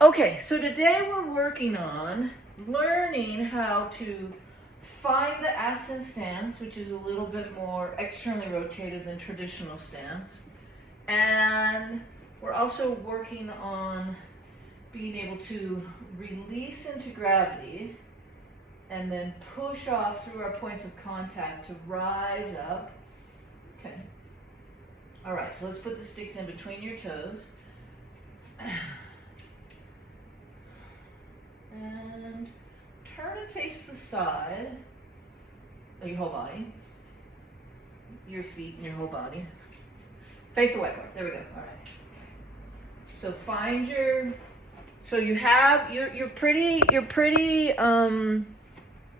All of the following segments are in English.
Okay, so today we're working on learning how to find the Aston stance, which is a little bit more externally rotated than traditional stance. And we're also working on being able to release into gravity and then push off through our points of contact to rise up. Okay. All right, so let's put the sticks in between your toes. And turn and face the side of your whole body, your feet and your whole body. Face the whiteboard. There we go. All right. So find your. So you have you're pretty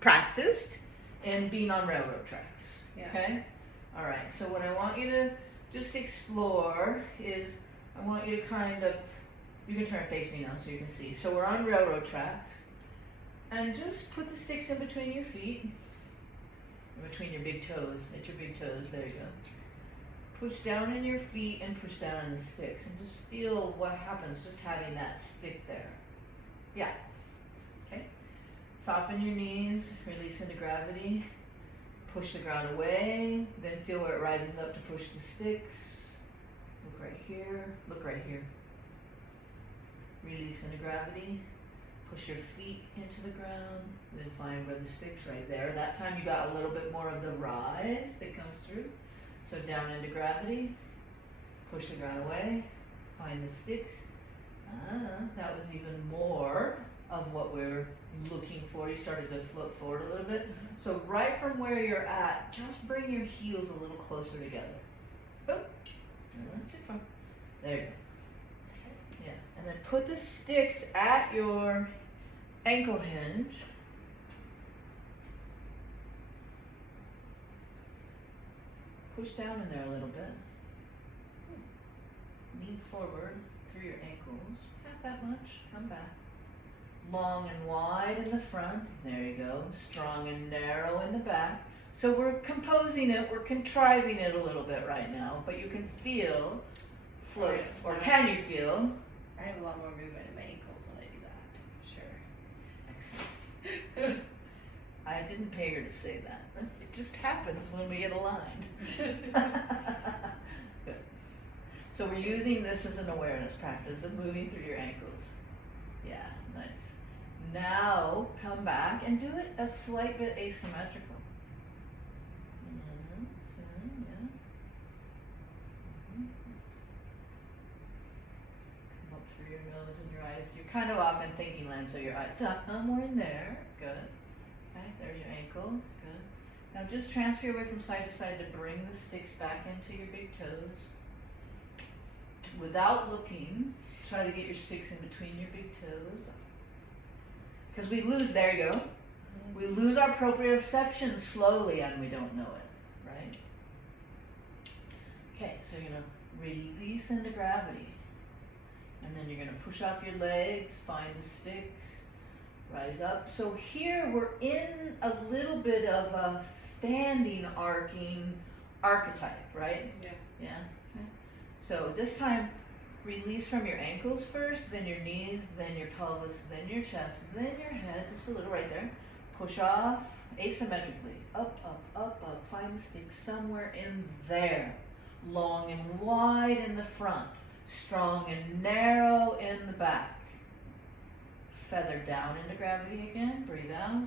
practiced in being on railroad tracks. Yeah. Okay. All right. So what I want you to just explore is I want you to kind of. You can turn and face me now so you can see. So we're on railroad tracks. And just put the sticks in between your feet. In between your big toes. At your big toes. There you go. Push down in your feet and push down in the sticks. And just feel what happens just having that stick there. Yeah. Okay. Soften your knees. Release into gravity. Push the ground away. Then feel where it rises up to push the sticks. Look right here. Look right here. Release into gravity, push your feet into the ground, then find where the stick's right there. That time you got a little bit more of the rise that comes through. So down into gravity, push the ground away, find the sticks. That was even more of what we're looking for. You started to float forward a little bit. So right from where you're at, just bring your heels a little closer together. Oh, not too far. There you go. Yeah, and then put the sticks at your ankle hinge. Push down in there a little bit. Lean forward through your ankles. Not that much. Come back. Long and wide in the front. There you go. Strong and narrow in the back. So we're composing it. We're contriving it a little bit right now. But you can feel float. Or can you feel? I have a lot more movement in my ankles when I do that. Sure. Excellent. I didn't pay her to say that. It just happens when we get aligned. Good. So we're using this as an awareness practice of moving through your ankles. Yeah, nice. Now come back and do it a slight bit asymmetrical. Through your nose and your eyes. You're kind of off in thinking land, so your eyes somewhere in there. Good. Okay, there's your ankles. Good. Now just transfer your way from side to side to bring the sticks back into your big toes. Without looking, try to get your sticks in between your big toes. Because we lose, there you go. We lose our proprioception slowly and we don't know it, right? Okay, so you're going to release into gravity. And then you're going to push off your legs, find the sticks, rise up. So here we're in a little bit of a standing arcing archetype, right? Yeah. Yeah. Okay. So this time, release from your ankles first, then your knees, then your pelvis, then your chest, then your head, just a little right there. Push off asymmetrically. Up, up, up, up. Find the stick somewhere in there. Long and wide in the front. Strong and narrow in the back. Feather down into gravity again. Breathe out.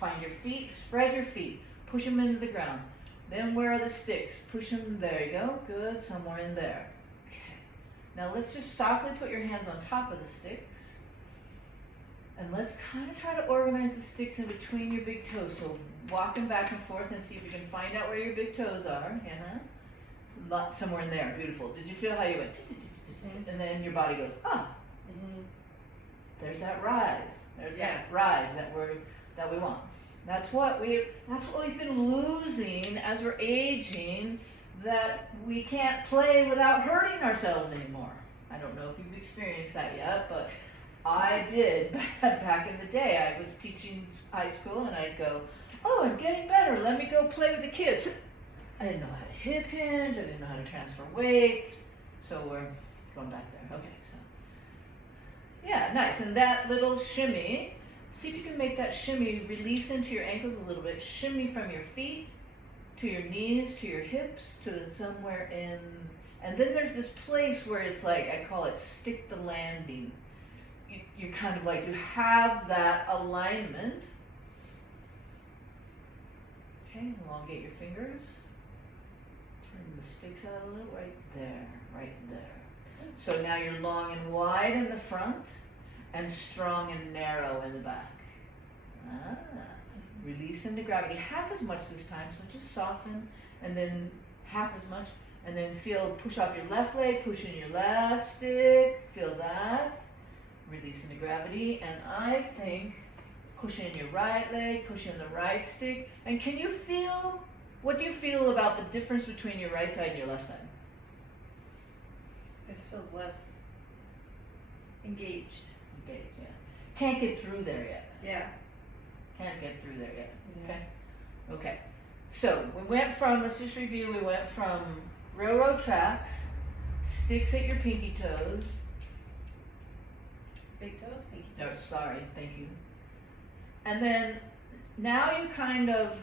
Find your feet. Spread your feet. Push them into the ground. Then where are the sticks? Push them. There you go. Good. Somewhere in there. Okay. Now let's just softly put your hands on top of the sticks. And let's kind of try to organize the sticks in between your big toes. So walk them back and forth and see if you can find out where your big toes are. Somewhere in there. Beautiful. Did you feel how you went? And then your body goes, ah. There's that rise. There's that rise that we want. That's what we've been losing as we're aging, that we can't play without hurting ourselves anymore. I don't know if you've experienced that yet, but I did back in the day. I was teaching high school and I'd go, oh, I'm getting better. Let me go play with the kids. I didn't know how to hip hinge. I didn't know how to transfer weight. So we're going back there. Okay, so Yeah, nice. And that little shimmy, see if you can make that shimmy release into your ankles a little bit. Shimmy from your feet to your knees, to your hips, to somewhere in. And then there's this place where it's like, I call it stick the landing. You're kind of like, you have that alignment. Okay, elongate your fingers. Turn the sticks out a little, right there, right there. So now you're long and wide in the front and strong and narrow in the back. Release into gravity, half as much this time, so just soften and then half as much, and then push off your left leg, push in your left stick, feel that. Release into gravity, and I think push in your right leg, push in the right stick, and can you feel, what do you feel about the difference between your right side and your left side? This feels less engaged. Engaged, yeah. Can't get through there yet. Yeah. Can't get through there yet. Yeah. Okay. Okay. So we went from, let's just review, we went from railroad tracks, sticks at your pinky toes. Big toes, pinky Oh, toes. sorry, thank you. And then now you kind of,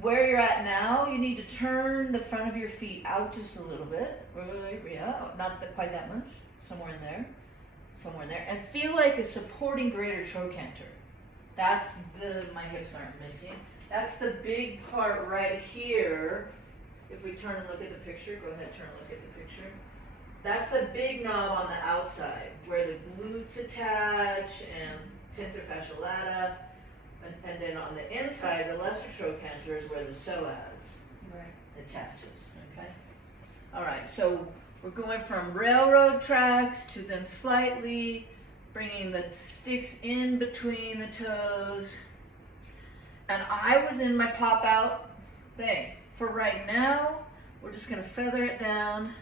where you're at now, you need to turn the front of your feet out just a little bit. Yeah, not quite that much. Somewhere in there. Somewhere in there. And feel like a supporting greater trochanter. That's my hips aren't missing. That's the big part right here. If we turn and look at the picture, go ahead, turn and look at the picture. That's the big knob on the outside, where the glutes attach and tensor fasciae lata. And then on the inside, the lesser trochanter is where the psoas attaches, okay? All right, so we're going from railroad tracks to then slightly bringing the sticks in between the toes. And I was in my pop out thing. For right now, we're just gonna feather it down.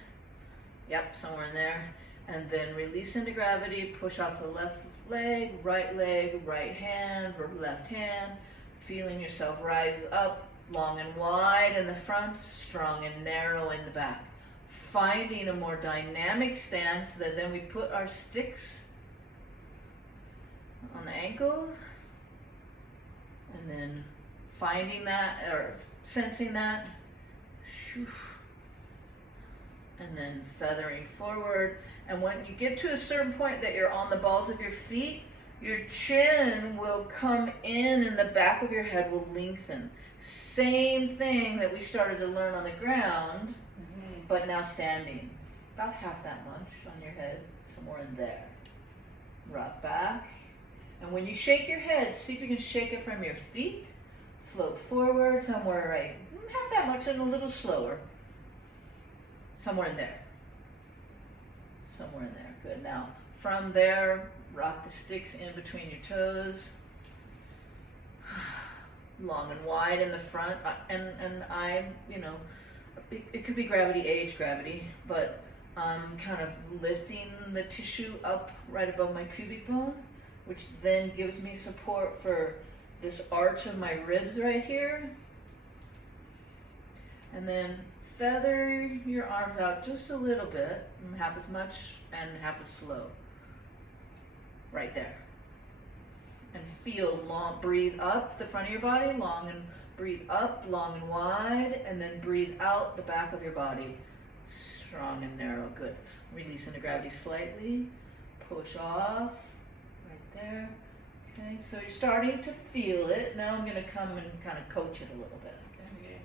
Yep, somewhere in there. And then release into gravity, push off the left leg, right hand, or left hand, feeling yourself rise up, long and wide in the front, strong and narrow in the back. Finding a more dynamic stance that then we put our sticks on the ankles, and then finding that, or sensing that, and then feathering forward. And when you get to a certain point that you're on the balls of your feet, your chin will come in and the back of your head will lengthen. Same thing that we started to learn on the ground, but now standing. About half that much on your head, somewhere in there. Rock back. And when you shake your head, see if you can shake it from your feet. Float forward, somewhere right, half that much and a little slower. Somewhere in there. Somewhere in there. Good. Now, from there, rock the sticks in between your toes. Long and wide in the front. And I'm, it could be gravity, age gravity, but I'm kind of lifting the tissue up right above my pubic bone, which then gives me support for this arch of my ribs right here. And then feather your arms out just a little bit, half as much and half as slow. Right there. And feel long, breathe up the front of your body, long and breathe up, long and wide, and then breathe out the back of your body, strong and narrow. Good. Release into gravity slightly, push off, right there. Okay, so you're starting to feel it. Now I'm going to come and kind of coach it a little bit. Okay.